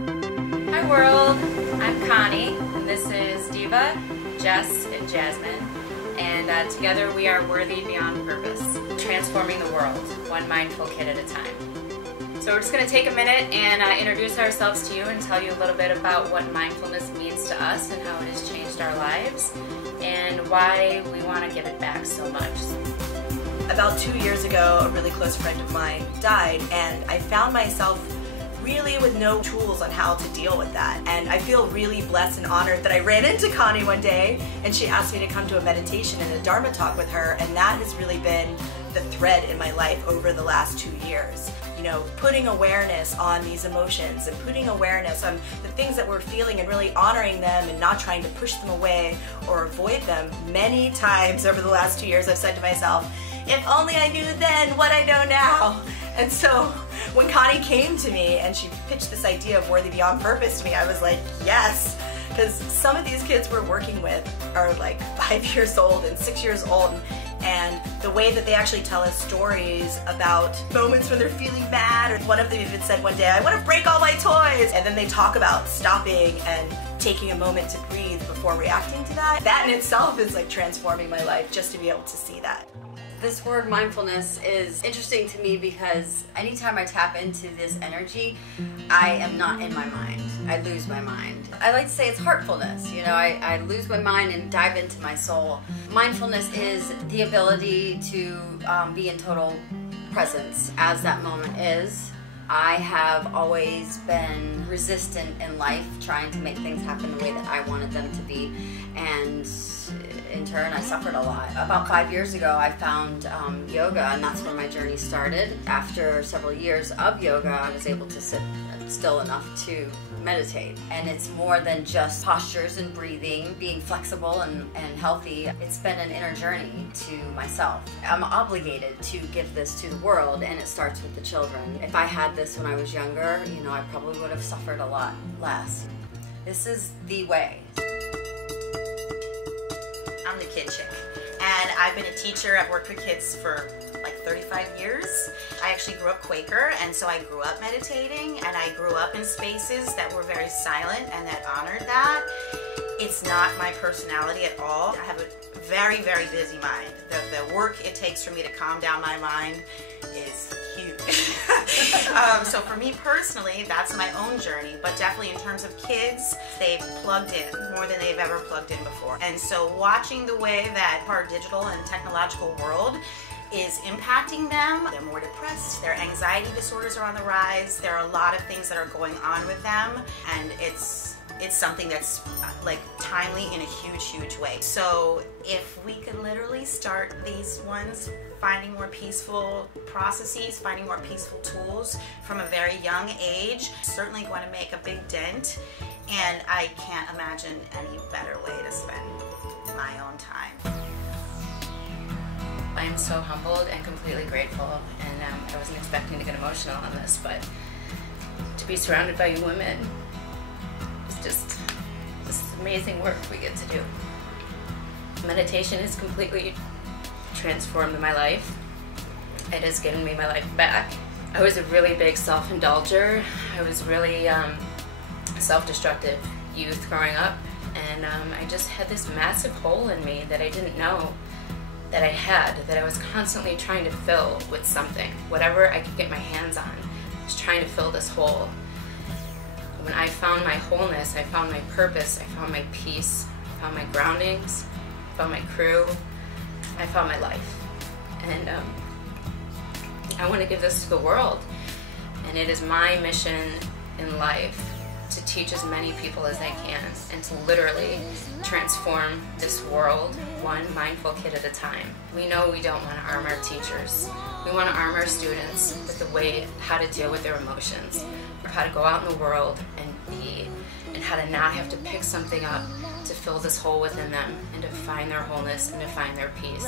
Hi world, I'm Connie, and this is Diva, Jess, and Jasmine, and together we are Worthy Beyond Purpose, transforming the world, one mindful kid at a time. So we're just going to take a minute and introduce ourselves to you and tell you a little bit about what mindfulness means to us and how it has changed our lives, and why we want to give it back so much. About 2 years ago, a really close friend of mine died, and I found myself really with no tools on how to deal with that. And I feel really blessed and honored that I ran into Connie one day and she asked me to come to a meditation and a Dharma talk with her, and that has really been the thread in my life over the last 2 years. You know, putting awareness on these emotions and putting awareness on the things that we're feeling and really honoring them and not trying to push them away or avoid them. Many times over the last 2 years I've said to myself, if only I knew then what I know now. And so when Connie came to me and she pitched this idea of Worthy Beyond Purpose to me, I was like, yes. Because some of these kids we're working with are like 5 years old and 6 years old, and the way that they actually tell us stories about moments when they're feeling mad, or one of them even said one day, I want to break all my toys, and then they talk about stopping and taking a moment to breathe before reacting to that. That in itself is like transforming my life, just to be able to see that. This word mindfulness is interesting to me because anytime I tap into this energy, I am not in my mind. I lose my mind. I like to say it's heartfulness. You know, I lose my mind and dive into my soul. Mindfulness is the ability to be in total presence as that moment is. I have always been resistant in life, trying to make things happen the way that I wanted them to be, and in turn I suffered a lot. About 5 years ago I found yoga, and that's where my journey started. After several years of yoga, I was able to sit still enough to meditate. And it's more than just postures and breathing, being flexible and healthy. It's been an inner journey to myself. I'm obligated to give this to the world, and it starts with the children. If I had this when I was younger, you know, I probably would have suffered a lot less. This is the way. I'm the kid chick, and I've been a teacher. I've worked with kids for like 35 years. I actually grew up Quaker, and so I grew up meditating, and I grew up in spaces that were very silent and that honored that. It's not my personality at all. I have a very, very busy mind. The work it takes for me to calm down my mind is huge. So for me personally, that's my own journey, but definitely in terms of kids, they've plugged in more than they've ever plugged in before. And so watching the way that our digital and technological world is impacting them, they're more depressed, their anxiety disorders are on the rise, there are a lot of things that are going on with them, and it's something that's like timely in a huge, huge way. So if we could literally start these ones finding more peaceful processes, finding more peaceful tools from a very young age, certainly going to make a big dent, and I can't imagine any better way to spend my own time. I am so humbled and completely grateful, and I wasn't expecting to get emotional on this, but to be surrounded by you women is just this amazing work we get to do. Meditation has completely transformed my life. It has given me my life back. I was a really big self-indulger. I was really self-destructive youth growing up, and I just had this massive hole in me that I didn't know that I had, that I was constantly trying to fill with something. Whatever I could get my hands on, I was trying to fill this hole. When I found my wholeness, I found my purpose, I found my peace, I found my groundings, I found my crew, I found my life. And I want to give this to the world. And it is my mission in life to teach as many people as I can, and to literally transform this world one mindful kid at a time. We know we don't want to arm our teachers. We want to arm our students with the way how to deal with their emotions, or how to go out in the world and be, and how to not have to pick something up to fill this hole within them, and to find their wholeness and to find their peace.